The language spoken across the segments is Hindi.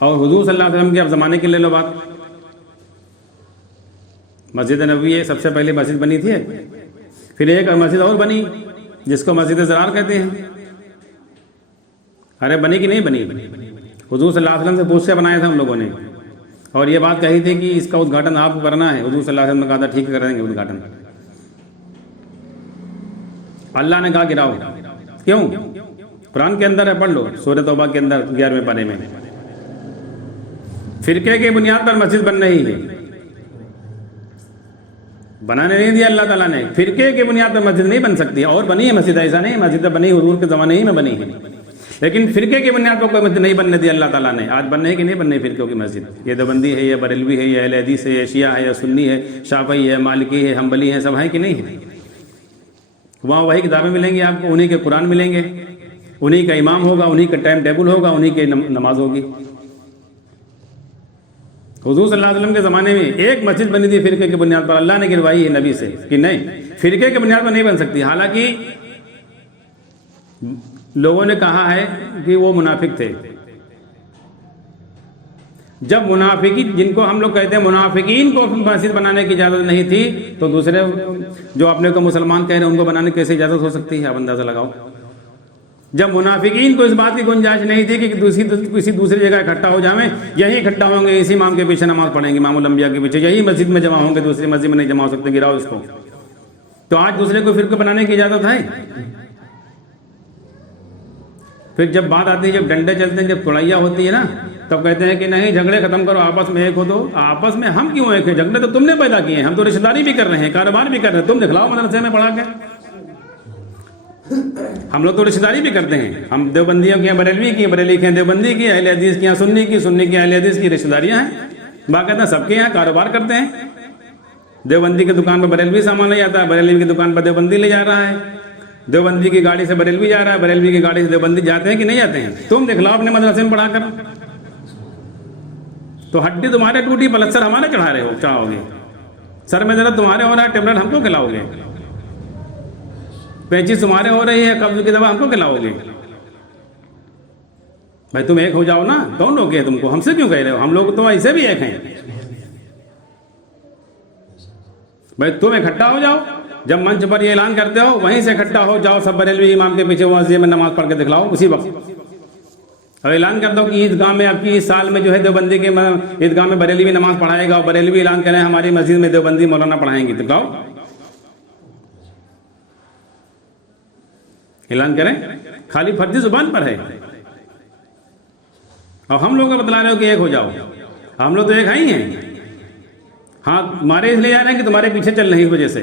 और हुजूर सल्लल्लाहु अलैहि वसल्लम के अब ज़माने की ले लो बात, मस्जिद नबवी है, सबसे पहले मस्जिद बनी थी, फिर एक मस्जिद और बनी जिसको मस्जिद ज़रार कहते हैं। अरे बनी कि नहीं बनी? हुजूर सल्लल्लाहु अलैहि वसल्लम से पूछ से बनाया था उन लोगों ने, और ये बात कही थी कि इसका उद्घाटन आपको करना है। हुजूर सल्लल्लाहु अलैहि वसल्लम ने कहा था ठीक करेंगे उद्घाटन। अल्लाह ने कहा गिराओ। क्यों? कुरान के अंदर है, पढ़ लो, सूरह तौबा के अंदर 11वें पारे में। फिरके की बुनियाद पर मस्जिद बन रही है, बनाने नहीं दिया अल्लाह ताला ने। फिरके की बुनियाद पर मस्जिद नहीं बन सकती, और बनी है मस्जिद, ऐसा नहीं मस्जिद बनी हुजूर के ज़माने ही में बनी है, लेकिन फिरके की बुनियाद पर कोई मस्जिद नहीं बनने दी अल्लाह ताला ने। आज बनने है कि नहीं बनने फिरकों की मस्जिद? ये देवबंदी है, या बरेलवी है, या अहले हदीस है, या शिया है, या सुन्नी है, शाफई है, मालिकी है, हम्बली है, सब है कि नहीं है? वहाँ वही किताबें मिलेंगी आपको, उन्हीं के कुरान मिलेंगे, उन्हीं का इमाम होगा, उन्हीं का टाइम टेबल होगा, उन्हीं की नमाज होगी। हुजूर सल्लल्लाहु अलैहि वसल्लम के ज़माने में एक मस्जिद बनी थी फिरके की बुनियाद पर, अल्लाह ने गिरवाई है नबी से कि नहीं, फिरके की बुनियाद पर नहीं बन सकती। हालांकि लोगों ने कहा है कि वो मुनाफिक थे। जब मुनाफिकी, जिनको हम लोग कहते हैं मुनाफिकीन को मस्जिद बनाने की इजाज़त नहीं थी, तो दूसरे जो अपने को मुसलमान कह रहे हैं उनको बनाने की कैसे इजाज़त हो सकती है? आप अंदाज़ा लगाओ। जब मुनाफिकीन को इस बात की गुंजाइश नहीं थी कि किसी दूसरी जगह इकट्ठा हो जाएं, यही इकट्ठा होंगे, इसी इमाम के पीछे नमाज पढ़ेंगे, इमामुल अंबिया के पीछे, यही मस्जिद में जमा होंगे, दूसरी मस्जिद में नहीं जमा हो सकते, गिराओ इसको। तो आज दूसरे को फिरका बनाने की इजाज़त है? फिर जब बात आती है, जब डंडे चलते हैं, जब तुड़ैया होती है ना, तब कहते हैं कि नहीं झगड़े खत्म करो, आपस में एक हो। तो आपस में हम क्यों एक है? झगड़े तो तुमने पैदा किए हैं, हम तो रिश्तेदारी भी कर रहे हैं, कारोबार भी कर रहे हैं, तुम दिखलाओ मदरसे में पढ़ा के। हम लोग तो रिश्तेदारी भी करते हैं, हम देवबंदियों की, बरेलवी की, बरेली की देवबंदी की, अहले हदीस की सुन्नी की, सुन्नी की अहले हदीस की रिश्तेदारियां हैं, बाकायदा सबके यहाँ कारोबार करते हैं। देवबंदी की दुकान पर बरेलवी सामान ले जाता है, बरेलवी की दुकान पर देवबंदी ले जा रहा है, देवबंदी की गाड़ी से बरेलवी जा रहा है, बरेलवी की गाड़ी से देवबंदी जाते हैं कि नहीं जाते हैं? तुम दिखलाओ अपने मदरसे में पढ़ा कर। तो हड्डी तुम्हारे टूटी, पलस्तर हमारे चढ़ा रहे हो, चाहोगे? सर में दर्द तुम्हारे हो रहा है, टेबलेट हमको खिलाओगे? पेचिस तुम्हारे हो रही है, कब्ज की दवा हमको खिलाओगे? भाई तुम एक हो जाओ ना, कौन रोके है तुमको? हमसे क्यों कह रहे हो? हम लोग तो ऐसे भी एक हैं। भाई तुम इकट्ठा हो जाओ, जब मंच पर ये ऐलान करते हो वहीं से इकट्ठा हो जाओ, सब बरेलवी इमाम के पीछे मस्जिद में नमाज पढ़ के दिखलाओ उसी वक्त। और ऐलान कर दो कि ईदगाह में आपकी इस साल में जो है देवबंदी के ईदगाह में बरेलवी नमाज पढ़ाएगा, और बरेलवी ऐलान करें हमारी मस्जिद में देवबंदी मौलाना पढ़ाएंगे, दिखलाओ, ऐलान करें। खाली फर्जी जुबान पर है, और हम लोग को बतला रहे हो कि एक हो जाओ। हम लोग तो एक ही हैं। हाँ, मारे इसलिए जा रहे हैं कि तुम्हारे पीछे चल रही वजह से।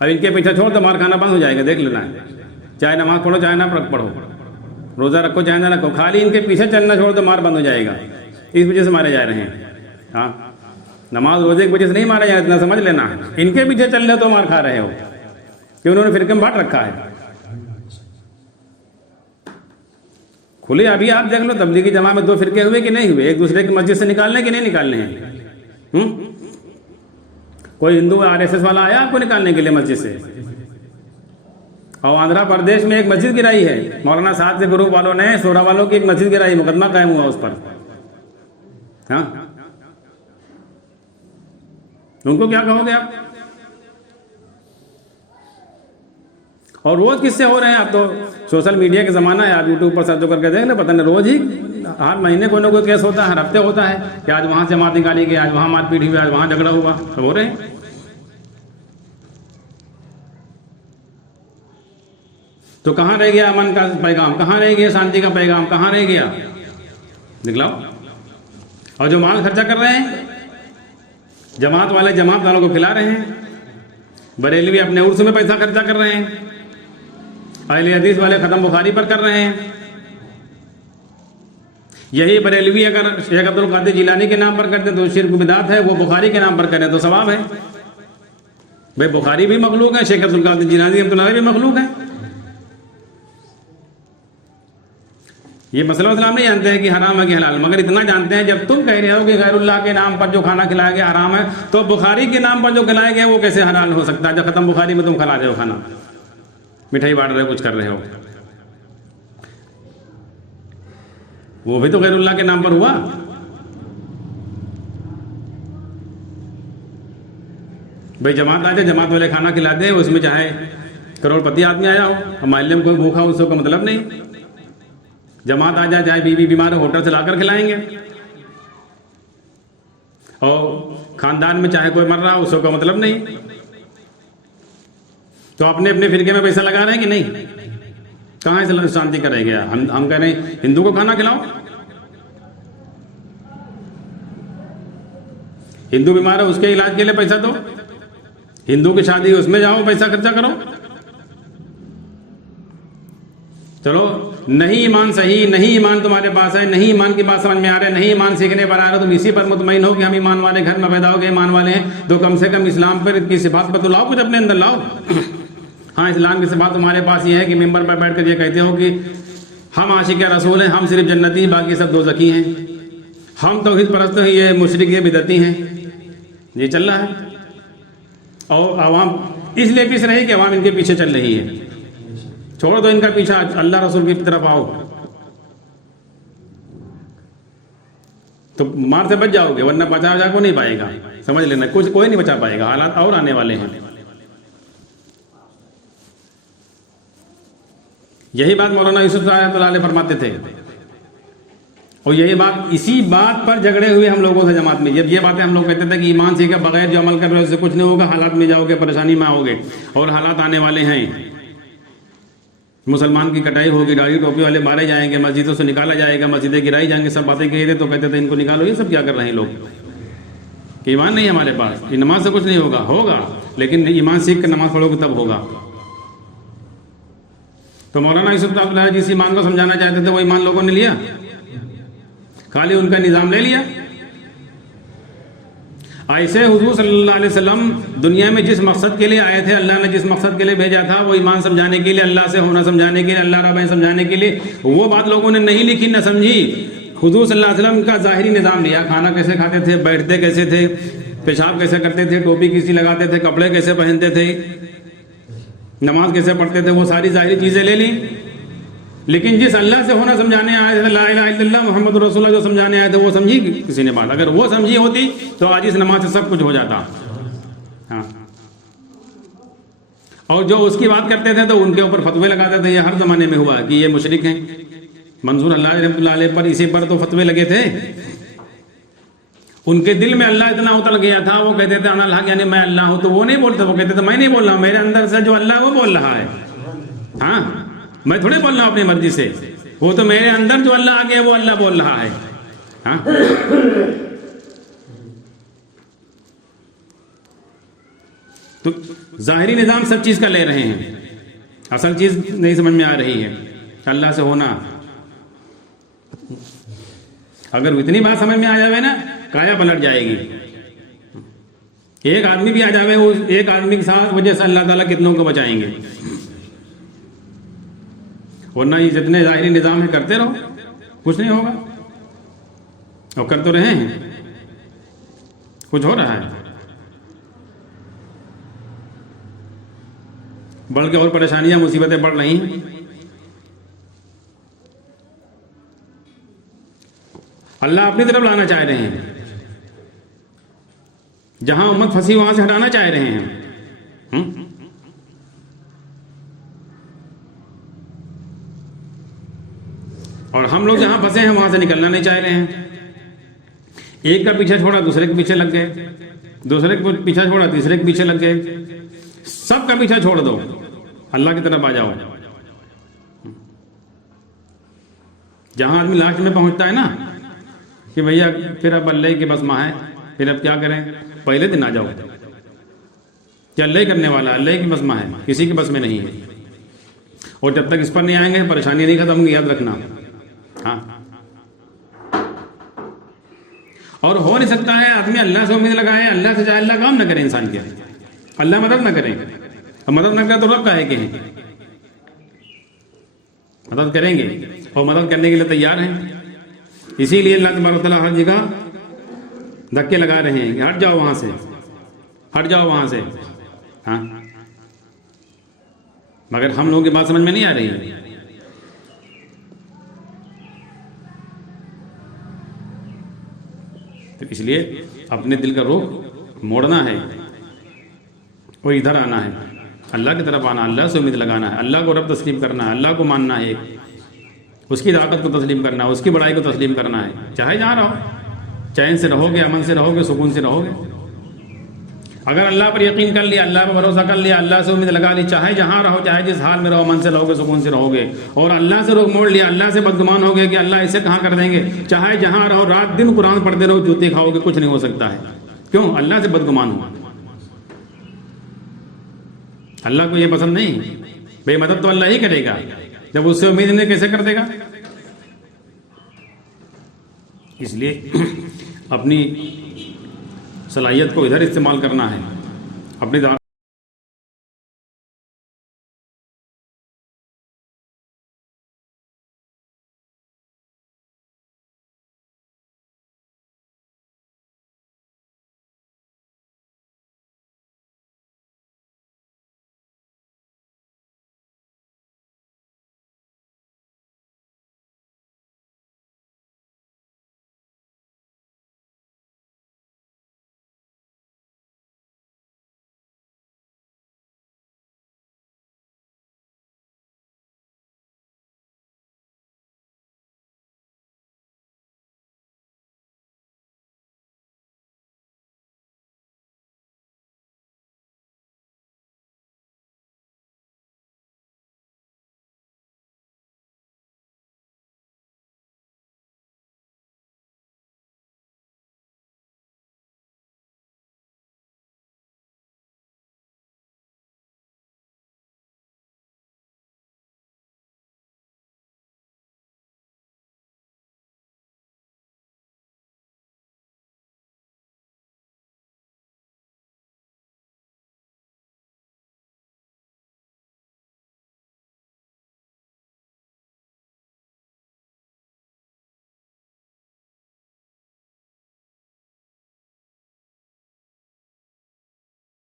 अब इनके पीछे छोड़ तो मार खाना बंद हो जाएगा, देख लेना है। चाहे नमाज पढ़ो चाहे ना पढ़ो, रोजा रखो चाहे ना रखो, खाली इनके पीछे चलना छोड़ तो मार बंद हो जाएगा। इस वजह से मारे जा रहे हैं। हाँ, नमाज रोजे की वजह से नहीं मारे जा रहे, इतना समझ लेना। इनके पीछे चल रहे हो तो मार खा रहे हो, कि उन्होंने फिरके में बांट रखा है। खुले अभी आप देख लो, तबलीगी जमा में 2 फिरके हुए कि नहीं हुए? एक दूसरे की मस्जिद से निकालने कि नहीं निकालने हैं? कोई हिंदू आरएसएस वाला आया आपको निकालने के लिए मस्जिद से? और आंध्र प्रदेश में एक मस्जिद गिराई है, मौलाना साहब के ग्रुप वालों ने, सोरा वालों की एक मस्जिद गिराई, मुकदमा कायम हुआ उस पर। हाँ, उनको क्या कहोगे आप? और रोज किससे हो रहे हैं? आप तो सोशल मीडिया का जमाना है, आप यूट्यूब पर सर्च करके देख ले, पता नहीं रोज ही, हर महीने कोई ना कोई केस होता है, हर हफ्ते होता है कि आज वहां से मार निकाली गई, आज वहां मारपीट हुई, आज वहां झगड़ा हुआ, सब हो रहे हैं। तो कहाँ रह गया अमन का पैगाम? कहाँ रह गया शांति का पैगाम? कहाँ रह गया? दिखलाओ। और जो माल खर्चा कर रहे हैं, जमात वालों को खिला रहे हैं, बरेलवी अपने उर्स में पैसा खर्चा कर रहे हैं, अहले हदीस वाले खत्म बुखारी पर कर रहे हैं। यही बरेलवी अगर शेख अब्दुल कादिर जिलानी के नाम पर करते तो शिर्क बिदात है, वो बुखारी के नाम पर करें तो सवाब है। भाई बुखारी भी मखलूक है, शेख अब्दुल कादिर जिलानी रहमतुल्लाह भी मखलूक है। ये मसला इस्लाम नहीं जानते हैं कि हराम है कि हलाल, मगर इतना जानते हैं, जब तुम कह रहे हो कि गैरुल्लाह के नाम पर जो खाना खिलाया गया हराम है, तो बुखारी के नाम पर जो खिलाया गया वो कैसे हलाल हो सकता है? जब खत्म बुखारी में तुम खिला रहे हो खाना, मिठाई बांट रहे हो, कुछ कर रहे हो। वो भी तो गैरुल्लाह के नाम पर हुआ। भाई जमात आ जाए, जमात वाले खाना खिलाते हैं, उसमें चाहे करोड़पति आदमी आया हो, और मोहल्ले में कोई भूखा हो उसको मतलब नहीं। जमात आ जाए, चाहे बीवी बीमार हो, होटल से लाकर खिलाएंगे। और खानदान में चाहे कोई मर रहा हो, उसको मतलब नहीं। तो अपने अपने फिरके में पैसा लगा रहे हैं कि नहीं? कहाँ से शांति करेंगे? हम कह रहे हैं हिंदू को खाना खिलाओ। हिंदू बीमार है, उसके इलाज के लिए पैसा दो। हिंदू की शादी उसमें जाओ, पैसा खर्चा करो। चलो, नहीं ईमान सही, नहीं ईमान तुम्हारे पास है, नहीं ईमान की बात समझ में आ रही है, नहीं ईमान सीखने पर आ रहे हो, तुम इसी पर मुतमईन हो कि हम ईमान वाले घर में पैदा हो गए, ईमान वाले हैं, तो कम से कम इस्लाम पर की सिफात पर तो लाओ, कुछ अपने अंदर लाओ। हाँ, इस्लाम की सिफात तुम्हारे पास ये है कि मिंबर पर बैठ कर ये कहते हो कि हम आशिक रसूल हैं, हम सिर्फ जन्नती, बाकी सब दोज़खी हैं, हम तौहीद परस्त हैं, ये मुशरिक है, बिदअती हैं। ये चल रहा है और आवाम इसलिए पीस रही कि आवाम इनके पीछे चल रही है। छोड़ दो इनका पीछा, अल्लाह रसूल की तरफ आओ, तो मार से बच जाओगे, वरना बचा जा को नहीं पाएगा। समझ लेना, कुछ कोई नहीं बचा पाएगा, हालात और आने वाले हैं। यही बात मौलाना यूसुफ साहब फरमाते थे, और यही बात, इसी बात पर झगड़े हुए हम लोगों से जमात में। जब ये बातें हम लोग कहते थे कि ईमान सीखे बगैर जो अमल कर रहे हो उससे कुछ नहीं होगा, हालात में जाओगे, परेशानी में आओगे, और हालात आने वाले हैं। मुसलमान की कटाई होगी, दाढ़ी टोपी वाले मारे जाएंगे, मस्जिदों से निकाला जाएगा, मस्जिदें गिराई जाएंगे, सब बातें कही थे। तो कहते थे इनको निकालो, ये सब क्या कर रहे हैं लोग, कि ईमान नहीं हमारे पास, ये नमाज से कुछ नहीं होगा। होगा, लेकिन ईमान सीख कर नमाज पढ़ोगे तब होगा। तो मौलाना यूसुफ साहब जिस ईमान को समझाना चाहते थे वो ईमान लोगों ने लिया, खाली उनका निजाम ले लिया। ऐसे हुजूर सल्लल्लाहु अलैहि वसल्लम दुनिया में जिस मकसद के लिए आए थे, अल्लाह ने जिस मकसद के लिए भेजा था, वो ईमान समझाने के लिए, अल्लाह से होना समझाने के लिए, अल्लाह रब है समझाने के लिए, वो बात लोगों ने नहीं लिखी, न समझी। हुजूर सल्लल्लाहु अलैहि वसल्लम का ज़ाहिरी निज़ाम लिया, खाना कैसे खाते थे, बैठते कैसे थे, पेशाब कैसे करते थे, टोपी किसी लगाते थे, कपड़े कैसे पहनते थे, नमाज कैसे पढ़ते थे, वो सारी ज़ाहिरी चीज़ें ले ली। लेकिन जिस अल्लाह से होना समझाने आए थे, ला इलाहा इल्लल्लाह मुहम्मद रसूलुल्लाह, जो समझाने आए थे, वो समझी किसी ने बात? अगर वो समझी होती तो आज इस नमाज से सब कुछ हो जाता। हाँ, और जो उसकी बात करते थे तो उनके ऊपर फतवे लगाते थे। ये हर जमाने में हुआ कि ये मुशरिक हैं। मंसूर अल्लाह रहमतुल्लाह अलैह पर इसी पर तो फतवे लगे थे। उनके दिल में अल्लाह इतना उतर गया था, वो कहते थे अना अल्लाह, यानी मैं अल्लाह हूं। तो वो नहीं बोलते, वो कहते थे मैं नहीं बोल रहा हूं, मेरे अंदर से जो अल्लाह है वो बोल रहा है। हाँ, मैं थोड़े बोल रहा हूं अपनी मर्जी से, वो तो मेरे अंदर जो अल्लाह आ गया वो अल्लाह बोल रहा है। हाँ, तो जाहिरी निजाम सब चीज का ले रहे हैं, असल चीज नहीं समझ में आ रही है। अल्लाह से होना, अगर इतनी बात समझ में आ जावे ना, काया पलट जाएगी। एक आदमी भी आ जावे, उस एक आदमी के साथ वजह से अल्लाह ताला कितनों को बचाएंगे। वरना ये जितने ज़ाहिरी निज़ाम है करते रहो, कुछ नहीं होगा। और कर तो रहे हैं, कुछ हो रहा है, बल्कि और परेशानियां मुसीबतें बढ़ रही हैं। अल्लाह अपनी तरफ लाना चाह रहे हैं, जहां उम्मत फंसी वहां से हटाना चाह रहे हैं। और हम लोग जहां फंसे हैं वहां से निकलना नहीं चाह रहे हैं। एक का पीछे छोड़ा दूसरे के पीछे लग गए, दूसरे के पीछे छोड़ा तीसरे के पीछे लग गए। सब का पीछा छोड़ दो, अल्लाह की तरफ आ जाओ। जहां आदमी लास्ट में पहुंचता है ना कि भैया फिर अब अल्लाह की बस में है, फिर अब क्या करें, पहले दिन आ जाओ कि अल्लाह ही करने वाला, अल्लाह की बस में है, किसी की बस में नहीं है। और जब तक इस पर नहीं आएंगे परेशानी नहीं खत्म होगी, याद रखना। हाँ, और हो नहीं सकता है आदमी अल्लाह से उम्मीद लगाए, अल्लाह से चाहे अल्लाह काम न करे इंसान के, अल्लाह मदद न करे। और मदद न करे तो रब काहे के हैं, मदद करेंगे और मदद करने के लिए तैयार हैं। इसीलिए अल्लाह तबारक व तआला हर जगह धक्के लगा रहे हैं कि हट जाओ वहां से, हट जाओ वहां से। हाँ, मगर हम लोगों की बात समझ में नहीं आ रही है। तो इसलिए अपने दिल का रुख मोड़ना है और इधर आना है, अल्लाह की तरफ आना, अल्लाह से उम्मीद लगाना है, अल्लाह को रब तस्लीम करना है, अल्लाह को मानना है, उसकी ताकत को तस्लीम करना है, उसकी बड़ाई को तस्लीम करना है। चाहे जहाँ रहो, चैन से रहोगे, अमन से रहोगे, सुकून से रहोगे। अगर अल्लाह पर यकीन कर लिया, अल्लाह पर भरोसा कर लिया, अल्लाह से उम्मीद लगा ली, चाहे जहाँ रहो, चाहे जिस हाल में रहो, अमन से रहोगे, सुकून से रहोगे। और अल्लाह से रुख मोड़ लिया, अल्लाह से बदगुमान हो गए कि अल्लाह ऐसे कहाँ कर देंगे, चाहे जहाँ रहो, रात दिन कुरान पढ़ते रहो, जूते खाओगे, कुछ नहीं हो सकता है। क्यों? अल्लाह से बदगुमान हो। अल्लाह को ये पसंद नहीं, भाई मदद तो अल्लाह ही करेगा, जब उससे उम्मीद नहीं कैसे कर देगा। इसलिए अपनी सलाहियत को इधर इस्तेमाल करना है, अपनी